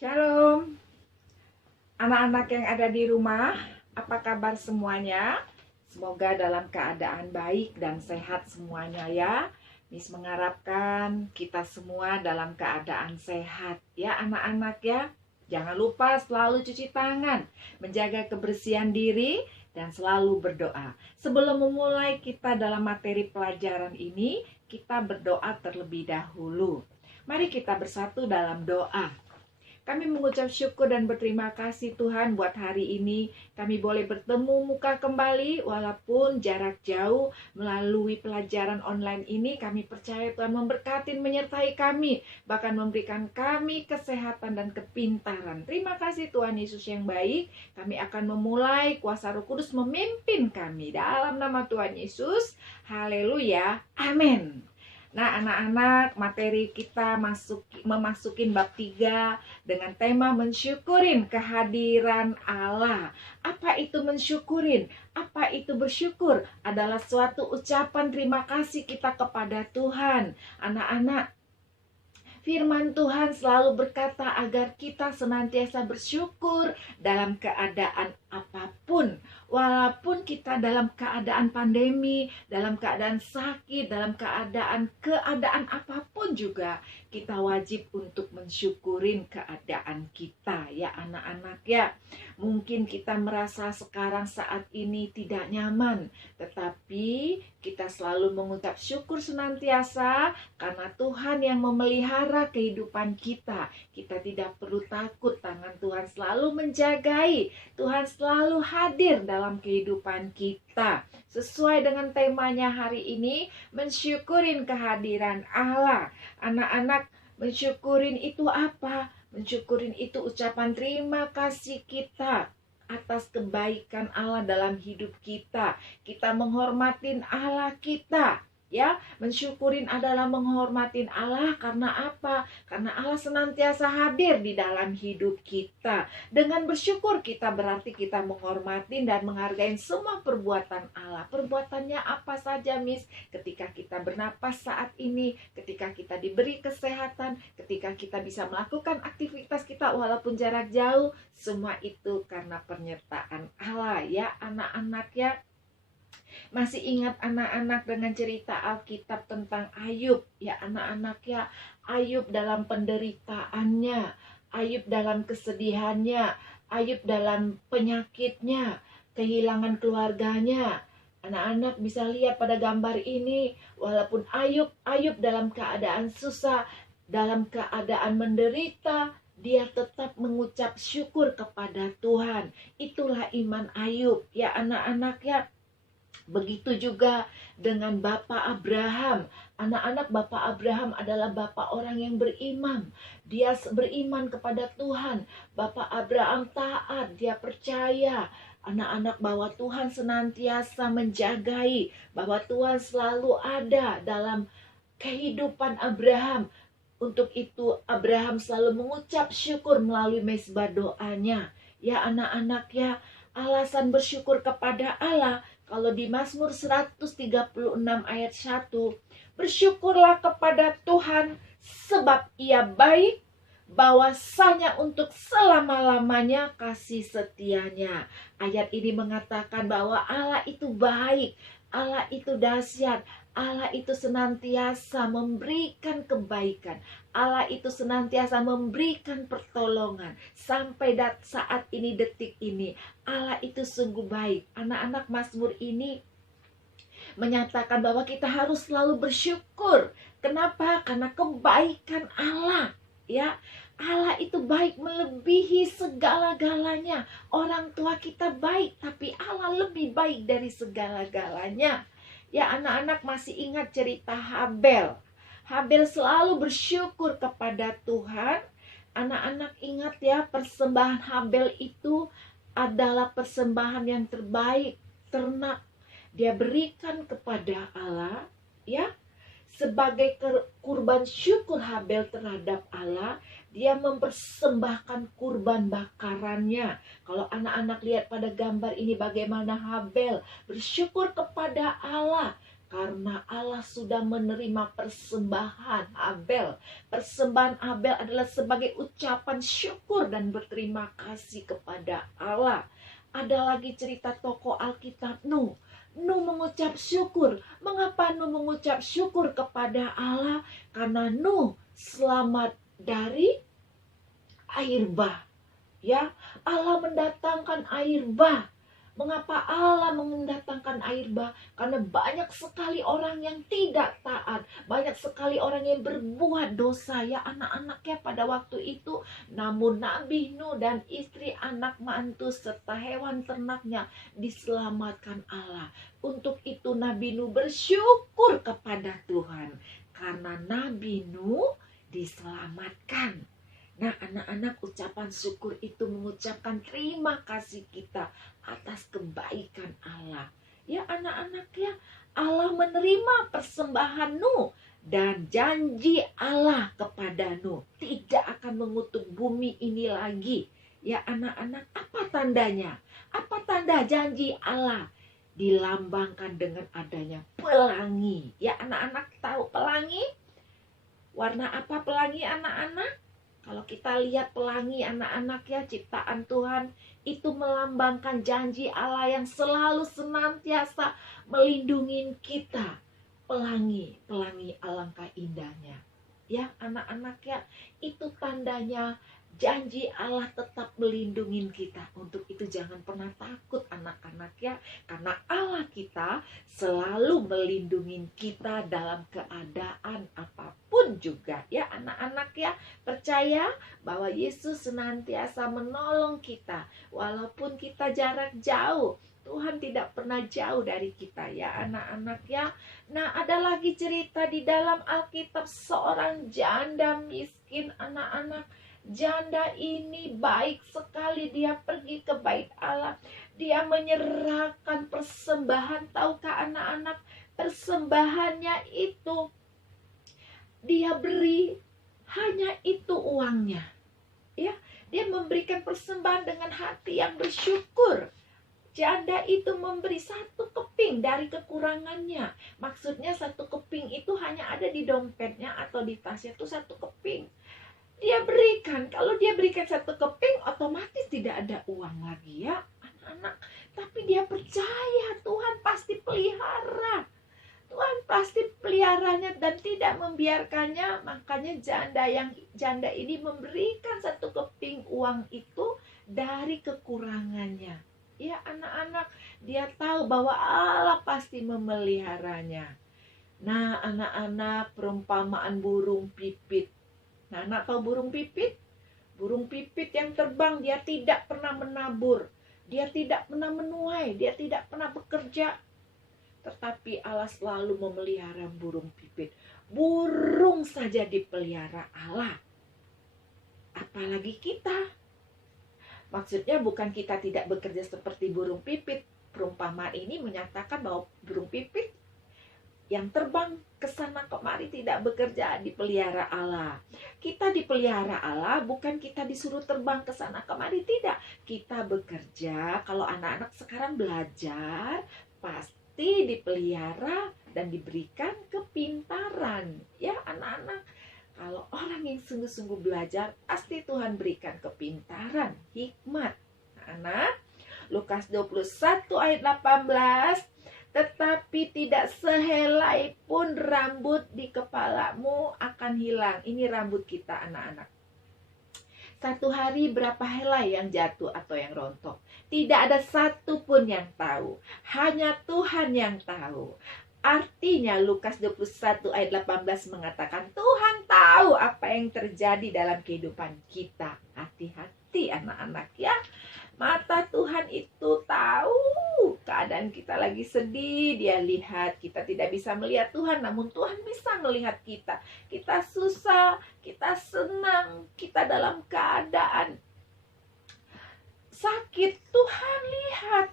Shalom, anak-anak yang ada di rumah, apa kabar semuanya? Semoga dalam keadaan baik dan sehat semuanya ya. Miss mengharapkan kita semua dalam keadaan sehat ya anak-anak ya. Jangan lupa selalu cuci tangan, menjaga kebersihan diri, dan selalu berdoa. Sebelum memulai kita dalam materi pelajaran ini, kita berdoa terlebih dahulu. Mari kita bersatu dalam doa. Kami mengucap syukur dan berterima kasih Tuhan buat hari ini. Kami boleh bertemu muka kembali walaupun jarak jauh melalui pelajaran online ini. Kami percaya Tuhan memberkati, menyertai kami, bahkan memberikan kami kesehatan dan kepintaran. Terima kasih Tuhan Yesus yang baik. Kami akan memulai, kuasa Roh Kudus memimpin kami dalam nama Tuhan Yesus. Haleluya. Amin. Nah, anak-anak, materi kita memasukin bab 3 dengan tema mensyukurin kehadiran Allah. Apa itu mensyukurin? Apa itu bersyukur? Adalah suatu ucapan terima kasih kita kepada Tuhan. Anak-anak, firman Tuhan selalu berkata agar kita senantiasa bersyukur dalam keadaan apapun. Walaupun kita dalam keadaan pandemi, dalam keadaan sakit, dalam keadaan apapun juga, kita wajib untuk mensyukurin keadaan kita ya anak-anak ya. Mungkin kita merasa sekarang saat ini tidak nyaman, tetapi kita selalu mengucap syukur senantiasa karena Tuhan yang memelihara kehidupan kita. Kita tidak perlu takut, tangan Tuhan selalu menjagai. Tuhan selalu hadir dalam kehidupan kita. Sesuai dengan temanya hari ini, mensyukurin kehadiran Allah. Anak-anak, mensyukurin itu apa? Mensyukurin itu ucapan terima kasih kita atas kebaikan Allah dalam hidup kita. Kita menghormatin Allah kita. Ya, mensyukurin adalah menghormatin Allah karena apa? Karena Allah senantiasa hadir di dalam hidup kita. Dengan bersyukur kita berarti kita menghormatin dan menghargai semua perbuatan Allah. Perbuatannya apa saja, Miss? Ketika kita bernapas saat ini, ketika kita diberi kesehatan, ketika kita bisa melakukan aktivitas kita walaupun jarak jauh, semua itu karena penyertaan Allah ya anak-anak ya. Masih ingat anak-anak dengan cerita Alkitab tentang Ayub ya anak-anak ya. Ayub dalam penderitaannya, Ayub dalam kesedihannya, Ayub dalam penyakitnya, kehilangan keluarganya. Anak-anak bisa lihat pada gambar ini, walaupun Ayub dalam keadaan susah, dalam keadaan menderita, dia tetap mengucap syukur kepada Tuhan. Itulah iman Ayub ya anak-anak ya. Begitu juga dengan Bapak Abraham. Anak-anak, Bapak Abraham adalah bapak orang yang beriman. Dia beriman kepada Tuhan. Bapak Abraham taat, dia percaya anak-anak bahwa Tuhan senantiasa menjagai, bahwa Tuhan selalu ada dalam kehidupan Abraham. Untuk itu Abraham selalu mengucap syukur melalui mezbah doanya. Ya anak-anak ya, alasan bersyukur kepada Allah, kalau di Mazmur 136 ayat 1, bersyukurlah kepada Tuhan sebab ia baik, bahwasanya untuk selama-lamanya kasih setianya. Ayat ini mengatakan bahwa Allah itu baik, Allah itu dahsyat, Allah itu senantiasa memberikan kebaikan, Allah itu senantiasa memberikan pertolongan. Sampai saat ini, detik ini, Allah itu sungguh baik. Anak-anak, Mazmur ini menyatakan bahwa kita harus selalu bersyukur. Kenapa? Karena kebaikan Allah ya. Allah itu baik melebihi segala-galanya. Orang tua kita baik, tapi Allah lebih baik dari segala-galanya. Ya anak-anak masih ingat cerita Habel. Habel selalu bersyukur kepada Tuhan. Anak-anak ingat ya, persembahan Habel itu adalah persembahan yang terbaik, ternak. Dia berikan kepada Allah ya. Sebagai kurban syukur Habel terhadap Allah, dia mempersembahkan kurban bakarannya. Kalau anak-anak lihat pada gambar ini bagaimana Habel bersyukur kepada Allah Karena Allah sudah menerima persembahan Abel. Persembahan Abel adalah sebagai ucapan syukur dan berterima kasih kepada Allah. Ada lagi cerita tokoh Alkitab Nuh. Nuh mengucap syukur. Mengapa Nuh mengucap syukur kepada Allah? Karena Nuh selamat dari air bah. Ya, Allah mendatangkan air bah. Mengapa Allah mendatangkan air bah? Karena banyak sekali orang yang tidak taat, banyak sekali orang yang berbuat dosa, ya anak-anaknya pada waktu itu. Namun Nabi Nuh dan istri, anak mantu serta hewan ternaknya diselamatkan Allah. Untuk itu Nabi Nuh bersyukur kepada Tuhan karena Nabi Nuh diselamatkan. Nah, anak-anak, ucapan syukur itu mengucapkan terima kasih kita atas kebaikan Allah. Ya anak-anak ya, Allah menerima persembahan Nuh dan janji Allah kepada Nuh tidak akan mengutuk bumi ini lagi. Ya anak-anak, apa tandanya? Apa tanda janji Allah? Dilambangkan dengan adanya pelangi. Ya anak-anak tahu pelangi? Warna apa pelangi anak-anak? Kalau kita lihat pelangi anak-anak ya, ciptaan Tuhan itu melambangkan janji Allah yang selalu senantiasa melindungi kita. Pelangi, pelangi alangkah indahnya. Ya anak-anak ya, itu tandanya janji Allah tetap melindungi kita. Untuk itu jangan pernah takut anak-anak ya, karena Allah kita selalu melindungi kita dalam keadaan apapun juga. Ya anak-anak ya, percaya bahwa Yesus senantiasa menolong kita. Walaupun kita jarak jauh, Tuhan tidak pernah jauh dari kita ya anak-anak ya. Nah, ada lagi cerita di dalam Alkitab seorang janda miskin anak-anak. Janda ini baik sekali, dia pergi ke bait Allah. Dia menyerahkan persembahan. Tahukah anak-anak, persembahannya itu dia beri hanya itu uangnya. Ya, dia memberikan persembahan dengan hati yang bersyukur. Janda itu memberi 1 keping dari kekurangannya. Maksudnya 1 keping itu hanya ada di dompetnya atau di tasnya, itu 1 keping. Dia berikan. Kalau dia berikan 1 keping, otomatis tidak ada uang lagi ya anak-anak. Tapi dia percaya Tuhan pasti pelihara. Tuhan pasti peliharanya dan tidak membiarkannya. Makanya janda ini memberikan 1 keping uang itu dari kekurangannya. Ya anak-anak, dia tahu bahwa Allah pasti memeliharanya. Nah anak-anak, perumpamaan burung pipit. Nah, anak tahu burung pipit? Burung pipit yang terbang, dia tidak pernah menabur, dia tidak pernah menuai, dia tidak pernah bekerja. Tetapi Allah selalu memelihara burung pipit. Burung saja dipelihara Allah, apalagi kita. Maksudnya bukan kita tidak bekerja seperti burung pipit. Perumpamaan ini menyatakan bahwa burung pipit yang terbang ke sana kemari tidak bekerja, dipelihara Allah. Kita dipelihara Allah, bukan kita disuruh terbang ke sana kemari, tidak. Kita bekerja. Kalau anak-anak sekarang belajar, pasti dipelihara dan diberikan kepintaran. Ya anak-anak, kalau orang yang sungguh-sungguh belajar, pasti Tuhan berikan kepintaran, hikmat. Anak, Lukas 21 ayat 18. Tetapi tidak sehelai pun rambut di kepalamu akan hilang. Ini rambut kita anak-anak. 1 hari berapa helai yang jatuh atau yang rontok? Tidak ada 1 pun yang tahu. Hanya Tuhan yang tahu. Artinya Lukas 21 ayat 18 mengatakan Tuhan tahu apa yang terjadi dalam kehidupan kita. Hati-hati anak-anak ya. Mata Tuhan itu tahu keadaan kita lagi sedih, dia lihat. Kita tidak bisa melihat Tuhan, namun Tuhan bisa melihat kita. Kita susah, kita senang, kita dalam keadaan sakit, Tuhan lihat.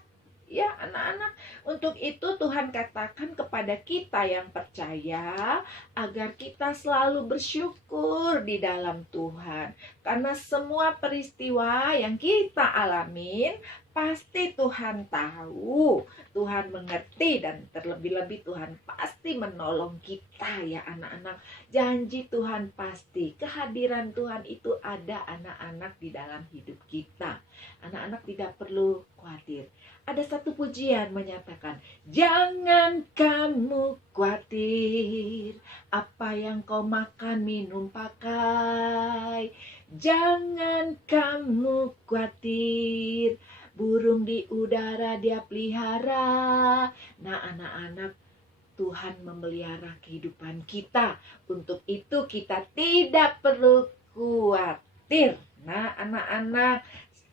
Ya anak-anak, untuk itu Tuhan katakan kepada kita yang percaya agar kita selalu bersyukur di dalam Tuhan. Karena semua peristiwa yang kita alamin pasti Tuhan tahu, Tuhan mengerti, dan terlebih-lebih Tuhan pasti menolong kita ya anak-anak. Janji Tuhan pasti, kehadiran Tuhan itu ada anak-anak di dalam hidup kita. Anak-anak tidak perlu khawatir. Ada satu pujian menyatakan, jangan kamu khawatir apa yang kau makan, minum, pakai. Jangan kamu khawatir, burung di udara dia pelihara. Nah anak-anak, Tuhan memelihara kehidupan kita. Untuk itu kita tidak perlu khawatir. Nah anak-anak,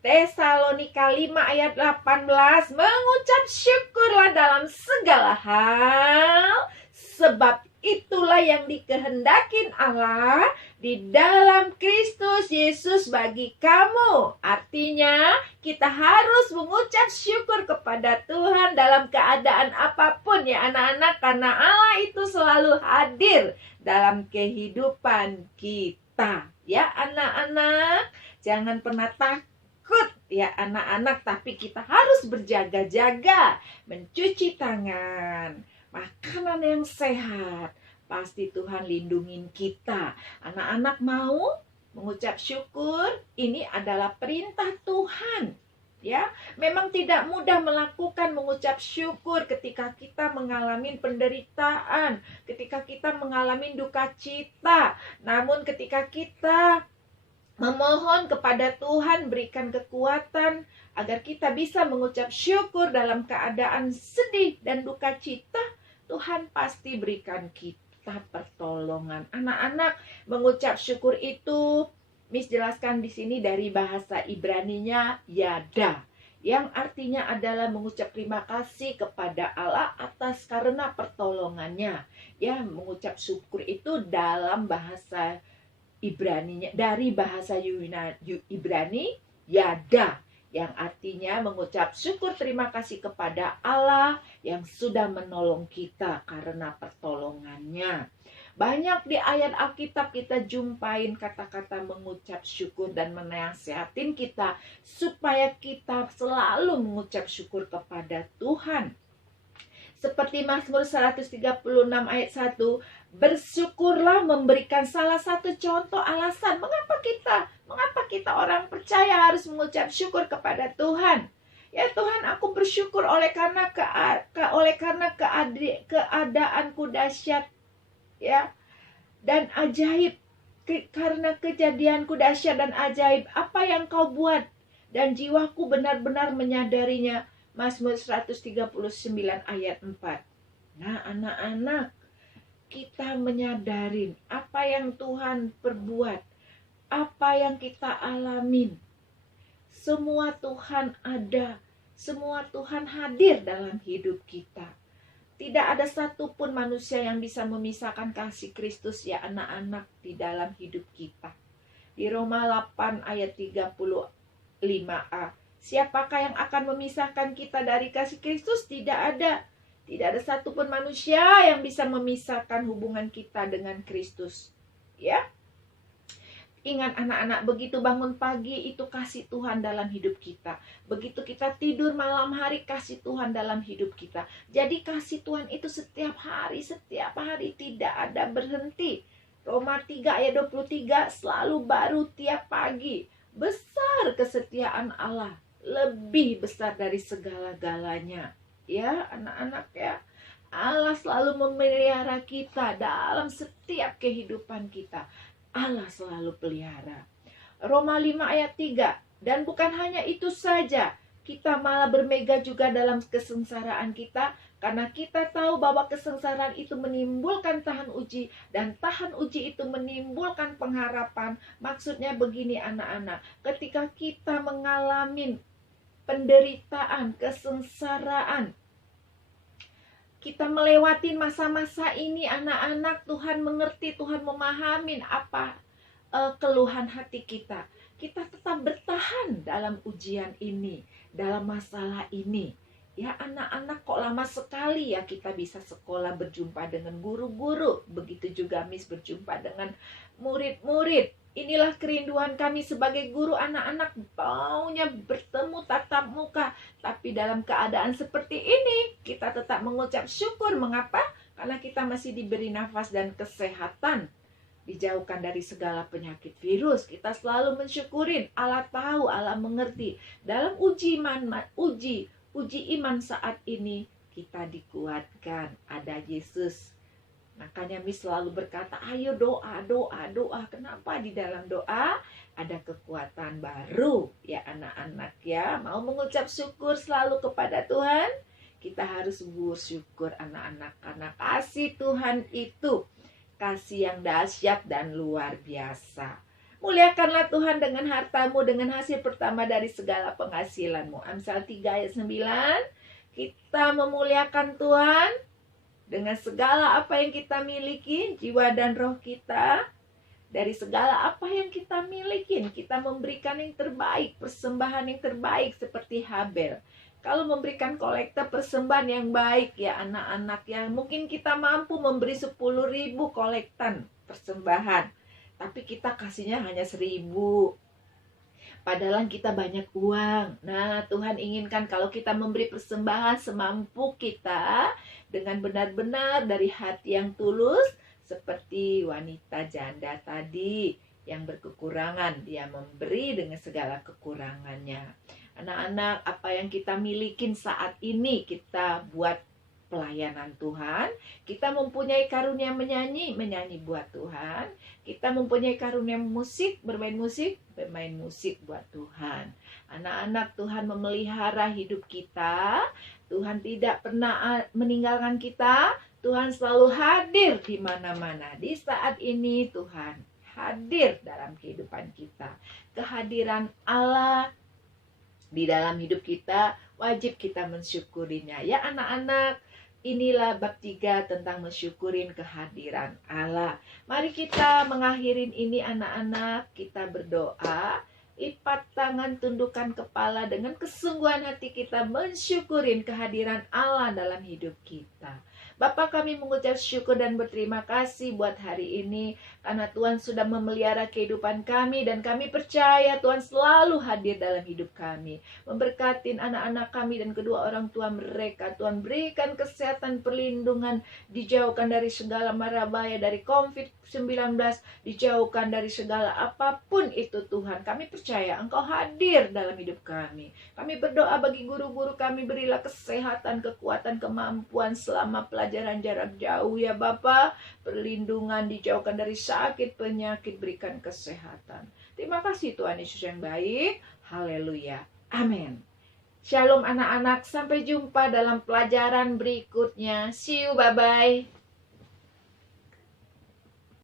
Tesalonika 5 ayat 18, mengucap syukurlah dalam segala hal, sebab itulah yang dikehendakin Allah di dalam Kristus Yesus bagi kamu. Artinya kita harus mengucap syukur kepada Tuhan dalam keadaan apapun ya anak-anak, karena Allah itu selalu hadir dalam kehidupan kita. Ya anak-anak, jangan pernah takut ya anak-anak, tapi kita harus berjaga-jaga, mencuci tangan, makanan yang sehat. Pasti Tuhan lindungin kita. Anak-anak mau mengucap syukur, ini adalah perintah Tuhan. Ya, memang tidak mudah melakukan mengucap syukur ketika kita mengalami penderitaan, ketika kita mengalami duka cita. Namun ketika kita memohon kepada Tuhan berikan kekuatan agar kita bisa mengucap syukur dalam keadaan sedih dan duka cita, Tuhan pasti berikan kita pertolongan. Anak-anak, mengucap syukur itu Miss jelaskan di sini dari bahasa Ibraninya yada, yang artinya adalah mengucap terima kasih kepada Allah atas karena pertolongannya. Ya, mengucap syukur itu dalam bahasa Ibraninya, dari bahasa Ibrani yada, yang artinya mengucap syukur terima kasih kepada Allah yang sudah menolong kita karena pertolongannya. Banyak di ayat Alkitab kita jumpain kata-kata mengucap syukur dan menasihatin kita supaya kita selalu mengucap syukur kepada Tuhan. Seperti Mazmur 136 ayat 1, bersyukurlah memberikan salah satu contoh alasan mengapa kita orang percaya harus mengucap syukur kepada Tuhan. Ya Tuhan, aku bersyukur oleh karena keadaanku dahsyat ya dan ajaib, karena kejadianku dahsyat dan ajaib apa yang kau buat, dan jiwaku benar-benar menyadarinya. Mazmur 139 ayat 4. Nah anak-anak, kita menyadari apa yang Tuhan perbuat, apa yang kita alamin. Semua Tuhan ada, semua Tuhan hadir dalam hidup kita. Tidak ada satupun manusia yang bisa memisahkan kasih Kristus ya anak-anak di dalam hidup kita. Di Roma 8 ayat 35a. Siapakah yang akan memisahkan kita dari kasih Kristus? Tidak ada. Tidak ada satupun manusia yang bisa memisahkan hubungan kita dengan Kristus. Ya. Ingat anak-anak, begitu bangun pagi itu kasih Tuhan dalam hidup kita. Begitu kita tidur malam hari, kasih Tuhan dalam hidup kita. Jadi kasih Tuhan itu setiap hari tidak ada berhenti. Roma 3 ayat 23, selalu baru tiap pagi. Besar kesetiaan Allah, lebih besar dari segala-galanya. Ya anak-anak ya, Allah selalu memelihara kita dalam setiap kehidupan kita. Allah selalu pelihara. Roma 5 ayat 3. Dan bukan hanya itu saja, kita malah bermega juga dalam kesengsaraan kita, karena kita tahu bahwa kesengsaraan itu menimbulkan tahan uji, dan tahan uji itu menimbulkan pengharapan. Maksudnya begini anak-anak, ketika kita mengalami penderitaan, kesengsaraan, kita melewati masa-masa ini anak-anak, Tuhan mengerti, Tuhan memahamin apa keluhan hati kita. Kita tetap bertahan dalam ujian ini, dalam masalah ini. Ya anak-anak, kok lama sekali ya kita bisa sekolah berjumpa dengan guru-guru. Begitu juga Miss berjumpa dengan murid-murid. Inilah kerinduan kami sebagai guru, anak-anak maunya bertemu tatap muka. Tapi dalam keadaan seperti ini, kita tetap mengucap syukur. Mengapa? Karena kita masih diberi nafas dan kesehatan. Dijauhkan dari segala penyakit virus. Kita selalu mensyukurin. Allah tahu, Allah mengerti. Dalam uji iman saat ini, kita dikuatkan. Ada Yesus. Makanya Miss selalu berkata, ayo doa. Kenapa? Di dalam doa ada kekuatan baru. Ya anak-anak ya, mau mengucap syukur selalu kepada Tuhan. Kita harus bersyukur anak-anak. Karena kasih Tuhan itu kasih yang dahsyat dan luar biasa. Muliakanlah Tuhan dengan hartamu, dengan hasil pertama dari segala penghasilanmu. Amsal 3 ayat 9. Kita memuliakan Tuhan dengan segala apa yang kita miliki, jiwa dan roh kita. Dari segala apa yang kita miliki, kita memberikan yang terbaik, persembahan yang terbaik seperti Habel. Kalau memberikan kolektor persembahan yang baik ya anak-anak ya, mungkin kita mampu memberi 10.000 kolektan persembahan. Tapi kita kasihnya hanya 1.000. Padahal kita banyak uang. Nah, Tuhan inginkan kalau kita memberi persembahan semampu kita dengan benar-benar dari hati yang tulus, seperti wanita janda tadi yang berkekurangan, dia memberi dengan segala kekurangannya. Anak-anak, apa yang kita milikin saat ini kita buat pelayanan Tuhan. Kita mempunyai karunia menyanyi buat Tuhan. Kita mempunyai karunia musik, bermain musik buat Tuhan. Anak-anak, Tuhan memelihara hidup kita. Tuhan tidak pernah meninggalkan kita. Tuhan selalu hadir di mana-mana. Di saat ini Tuhan hadir dalam kehidupan kita. Kehadiran Allah di dalam hidup kita wajib kita mensyukurinya. Ya anak-anak, inilah bab 3 tentang mensyukurin kehadiran Allah. Mari kita mengakhirin ini anak-anak, kita berdoa. Lipat tangan, tundukkan kepala dengan kesungguhan hati kita mensyukurin kehadiran Allah dalam hidup kita. Bapa, kami mengucap syukur dan berterima kasih buat hari ini karena Tuhan sudah memelihara kehidupan kami dan kami percaya Tuhan selalu hadir dalam hidup kami. Memberkatin anak-anak kami dan kedua orang tua mereka. Tuhan berikan kesehatan, perlindungan, dijauhkan dari segala mara bahaya, dari COVID-19, dijauhkan dari segala apapun itu Tuhan. Kami percaya Engkau hadir dalam hidup kami. Kami berdoa bagi guru-guru kami, berilah kesehatan, kekuatan, kemampuan selama pelajaran jarak jauh ya Bapa. Perlindungan, dijauhkan dari sakit, penyakit, berikan kesehatan. Terima kasih Tuhan Yesus yang baik. Haleluya. Amin. Shalom anak-anak, sampai jumpa dalam pelajaran berikutnya. See you, bye-bye.